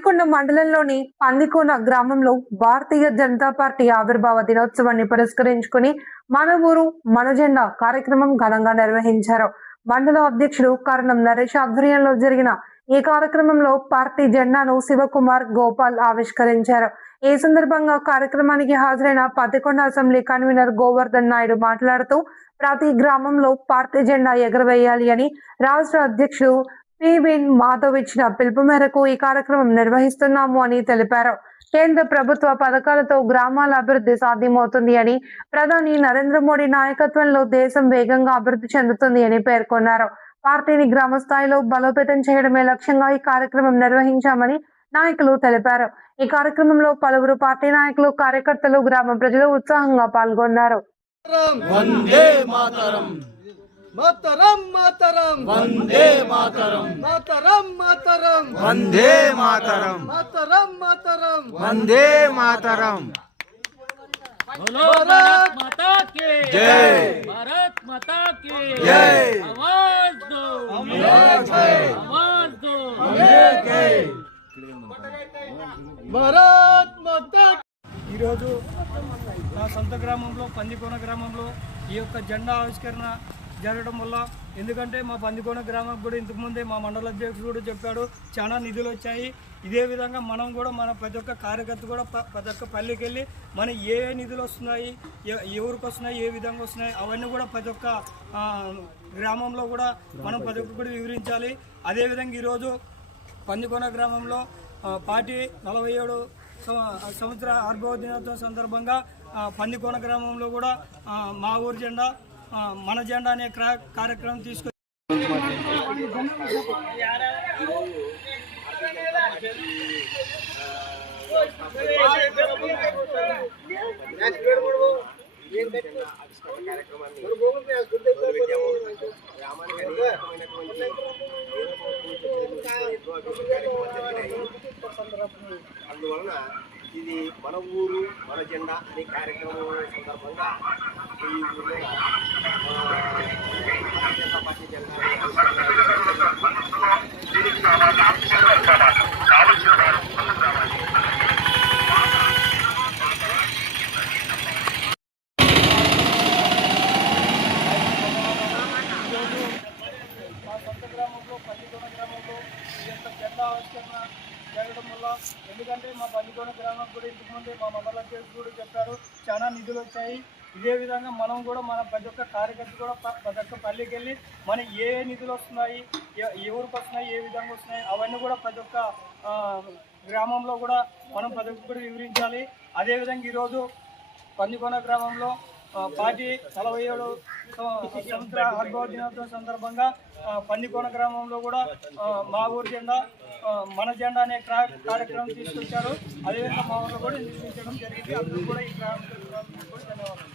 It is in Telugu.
తాడికొండ మండలంలోని పందికొండ గ్రామంలో భారతీయ జనతా పార్టీ ఆవిర్భావ దినోత్సవాన్ని పురస్కరించుకుని మన ఊరు మన జెండా కార్యక్రమం ఘనంగా నిర్వహించారు. మండల అధ్యక్షుడు కరణం నరేష్ ఆధ్వర్యంలో జరిగిన ఈ కార్యక్రమంలో పార్టీ జెండాను శివకుమార్ గోపాల్ ఆవిష్కరించారు. ఈ సందర్భంగా కార్యక్రమానికి హాజరైన పత్తికొండ అసెంబ్లీ కన్వీనర్ గోవర్ధన్ నాయుడు మాట్లాడుతూ ప్రతి గ్రామంలో పార్టీ జెండా ఎగరవేయాలి అని రాష్ట్ర అధ్యక్షుడు పివిన్ మాధవ్ ఇచ్చిన పిలుపు మేరకు ఈ కార్యక్రమం నిర్వహిస్తున్నాము అని తెలిపారు. కేంద్ర ప్రభుత్వ పథకాలతో గ్రామాల అభివృద్ధి సాధ్యమవుతుంది అని, ప్రధాని నరేంద్ర మోడీ నాయకత్వంలో దేశం వేగంగా అభివృద్ధి చెందుతుంది అని పేర్కొన్నారు. పార్టీని గ్రామ స్థాయిలో బలోపేతం చేయడమే లక్ష్యంగా ఈ కార్యక్రమం నిర్వహించామని నాయకులు తెలిపారు. ఈ కార్యక్రమంలో పలువురు పార్టీ నాయకులు, కార్యకర్తలు, గ్రామ ప్రజలు ఉత్సాహంగా పాల్గొన్నారు. వందే మాతరం మాతరం మాతరం వందే మాతరం మాతరం మాతరం వందే మాతరం మాతరం మాతరం వందే మాతరం भारत माता की जय भारत माता की जय आवाज दो आवाज दो भारत माता ఈరోజు నా సొంత గ్రామంలో పందికొండ గ్రామంలో ఈ యొక్క జెండా ఆవిష్కరణ జరగడం వల్ల, ఎందుకంటే మా పందికొండ గ్రామం కూడా ఇంతకుముందే మా మండల అధ్యక్షుడు కూడా చెప్పాడు, చాలా నిధులు వచ్చాయి. ఇదే విధంగా మనం కూడా మన ప్రతి ఒక్క కార్యకర్త కూడా ప్రతి ఒక్క పల్లెకి వెళ్ళి మన ఏ నిధులు వస్తున్నాయి, ఎవరికి వస్తున్నాయి, ఏ విధంగా వస్తున్నాయి, అవన్నీ కూడా ప్రతి ఒక్క గ్రామంలో కూడా మనం ప్రతి ఒక్క కూడా వివరించాలి. అదేవిధంగా ఈరోజు పందికొండ గ్రామంలో పార్టీ 47 సంవత్సర ఆవిర్భావ దినోత్సవం సందర్భంగా పందికొండ గ్రామంలో కూడా మా ఊరి జెండా మన జెండా అనే కార్యక్రమం తీసుకొచ్చి అందువలన ఇది మన ఊరు మన జెండా అనే కార్యక్రమం సందర్భంగా ఈ ఊళ్ళో జనతా పార్టీ జెండా జరగడం వల్ల, ఎందుకంటే మా పందికొండ గ్రామం కూడా ఇంతకుముందే మా మండల అధ్యక్షుడు కూడా చెప్పారు, చాలా నిధులు వచ్చాయి. ఇదే విధంగా మనం కూడా మన ప్రతి ఒక్క కార్యకర్త కూడా ప్రతి ఒక్క పల్లెకి వెళ్ళి మన ఏ నిధులు వస్తున్నాయి, ఎవరికి వస్తున్నాయి, ఏ విధంగా వస్తున్నాయి, అవన్నీ కూడా ప్రతి ఒక్క గ్రామంలో కూడా మనం ప్రతి ఒక్క కూడా వివరించాలి. అదేవిధంగా ఈరోజు పందికొండ గ్రామంలో పార్టీ 47 సంవత్సర ఆవిర్భావ దినోత్సవం సందర్భంగా పందికొండ గ్రామంలో కూడా మా ఊరి జెండా మన జెండా అనే కార్యక్రమం తీసుకొచ్చారు. అదేవిధంగా మా ఊళ్ళో కూడా నిర్మించడం జరిగింది. అందరూ కూడా ఈ గ్రామం కూడా ధన్యవాదాలు.